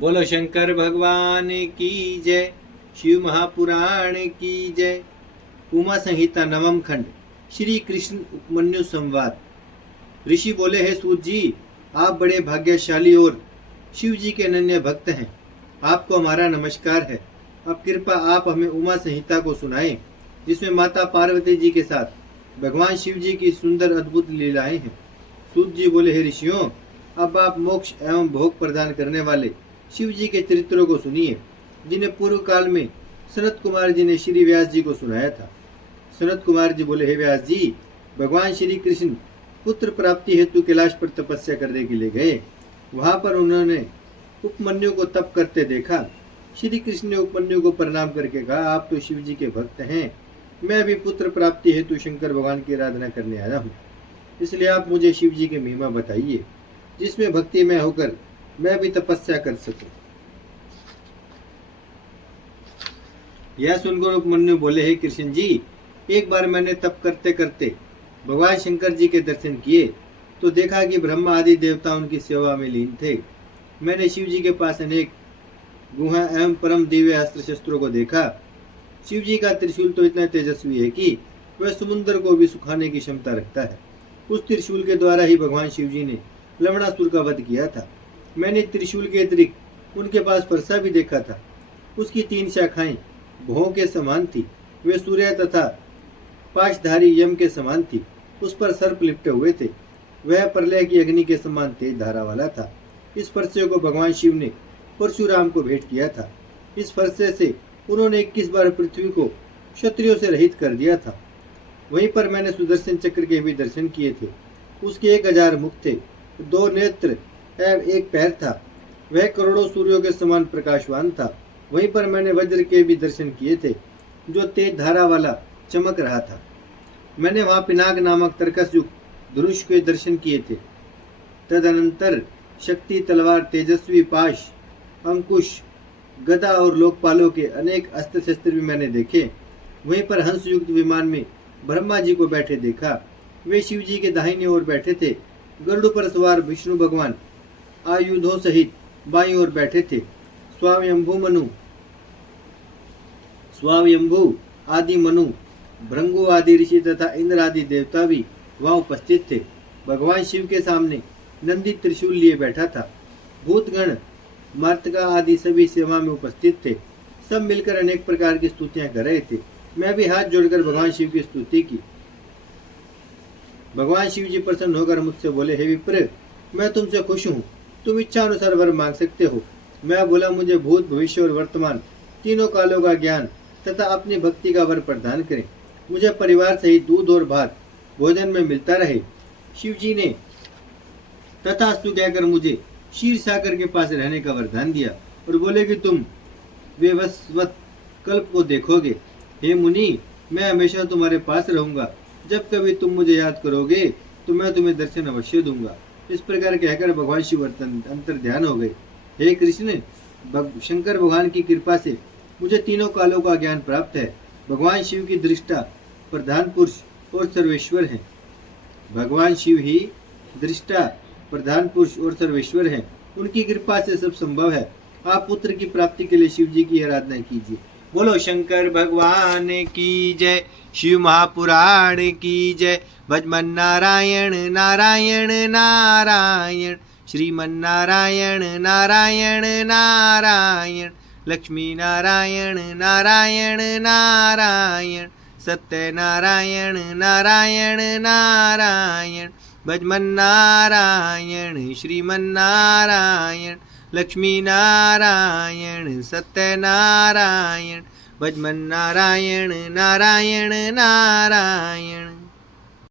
बोलो शंकर भगवान की जय। शिव महापुराण की जय। उमा संहिता नवम खंड। श्री कृष्ण उपमन्यु संवाद। ऋषि बोले, हे सूत जी, आप बड़े भाग्यशाली और शिव जी के अनन्य भक्त हैं। आपको हमारा नमस्कार है। अब कृपा आप हमें उमा संहिता को सुनाएं, जिसमें माता पार्वती जी के साथ भगवान शिव जी की सुंदर अद्भुत लीलाएं हैं। सूत जी बोले, हे ऋषियों, अब आप मोक्ष एवं भोग प्रदान करने वाले शिव जी के चरित्रों को सुनिए, जिन्हें पूर्व काल में सनत कुमार जी ने श्री व्यास जी को सुनाया था। सनत कुमार जी बोले, हे व्यास जी, भगवान श्री कृष्ण पुत्र प्राप्ति हेतु कैलाश पर तपस्या करने के लिए गए। वहां पर उन्होंने उपमन्यु को तप करते देखा। श्री कृष्ण ने उपमन्यु को प्रणाम करके कहा, आप तो शिव जी के भक्त हैं, मैं भी पुत्र प्राप्ति हेतु शंकर भगवान की आराधना करने आया हूँ, इसलिए आप मुझे शिव जी की महिमा बताइए, जिसमें भक्ति में होकर मैं भी तपस्या कर सकूं। यह सुनकर उपमन्यु बोले, हे कृष्ण जी, एक बार मैंने तप करते करते भगवान शंकर जी के दर्शन किए तो देखा कि ब्रह्मा आदि देवता उनकी सेवा में लीन थे। मैंने शिव जी के पास अनेक गुहा एवं परम दिव्य अस्त्र शस्त्रों को देखा। शिव जी का त्रिशूल तो इतना तेजस्वी है कि वह समुद्र को भी सुखाने की क्षमता रखता है। उस त्रिशूल के द्वारा ही भगवान शिव जी ने लवणासुर का वध किया था। मैंने त्रिशूल के अतिरिक्त उनके पास फरसा भी देखा था। उसकी 3 शाखाएं भौं के समान थी। वे सूर्य तथा पाशधारी यम के समान थी। उस पर सर्प लिपटे हुए थे। वह प्रलय की अग्नि के समान तेज धारा वाला था। इस फरसे को भगवान शिव ने परशुराम को भेंट किया था। इस फरसे से उन्होंने 21 बार पृथ्वी को क्षत्रियों से रहित कर दिया था। वहीं पर मैंने सुदर्शन चक्र के भी दर्शन किए थे। उसके 1000 मुख थे, 2 नेत्र एवं 1 पैर था। वह करोड़ों सूर्यों के समान प्रकाशवान था। वहीं पर मैंने वज्र के भी दर्शन किए थे, जो तेज धारा वाला चमक रहा था। मैंने वहां पिनाक नामक तर्कस युक्त धनुष के दर्शन किए थे। तदनंतर शक्ति, तलवार, तेजस्वी पाश, अंकुश, गदा और लोकपालों के अनेक अस्त्र शस्त्र भी मैंने देखे। वहीं पर हंस युक्त विमान में ब्रह्मा जी को बैठे देखा। वे शिव जी के दाहिनी ओर बैठे थे। गरुड़ पर सवार विष्णु भगवान आयुधों सहित बाईं ओर बैठे थे। स्वावयंभू आदि मनु, भृंगु आदि ऋषि तथा इंद्र आदि देवता भी वहां उपस्थित थे। भगवान शिव के सामने नंदी त्रिशूल लिए बैठा था। भूतगण, मार्तका आदि सभी सेवा में उपस्थित थे। सब मिलकर अनेक प्रकार की स्तुतियां कर रहे थे। मैं भी हाथ जोड़कर भगवान शिव की स्तुति की। भगवान शिव जी प्रसन्न होकर मुझसे बोले, हे विप्र, मैं तुमसे खुश हूँ, तुम इच्छा अनुसार वर मांग सकते हो। मैं बोला, मुझे भूत, भविष्य और वर्तमान तीनों कालों का ज्ञान तथा अपनी भक्ति का वर प्रदान करें। मुझे परिवार सहित दूध और भात भोजन में मिलता रहे। शिव जी ने तथास्तु कहकर मुझे क्षीर सागर के पास रहने का वरदान दिया और बोले कि तुम वेवस्वत कल्प को देखोगे। हे मुनि, मैं हमेशा तुम्हारे पास रहूंगा। जब कभी तुम मुझे याद करोगे तो मैं तुम्हें दर्शन अवश्य दूंगा। इस प्रकार कहकर भगवान शिव अंतर ध्यान हो गए। हे कृष्ण, शंकर भगवान की कृपा से मुझे तीनों कालों का ज्ञान प्राप्त है। भगवान शिव की दृष्टा, प्रधान पुरुष और सर्वेश्वर हैं। भगवान शिव ही दृष्टा, प्रधान पुरुष और सर्वेश्वर हैं। उनकी कृपा से सब संभव है। आप पुत्र की प्राप्ति के लिए शिव जी की आराधना कीजिए। बोलो शंकर भगवान की जय। शिव महापुराण की जय। भजमन नारायण नारायण नारायण, श्रीमन नारायण नारायण नारायण, लक्ष्मी नारायण नारायण नारायण, सत्य नारायण नारायण नारायण, भजमन नारायण श्रीमन नारायण, लक्ष्मी नारायण सत्य नारायण, भजमन नारायण नारायण नारायण।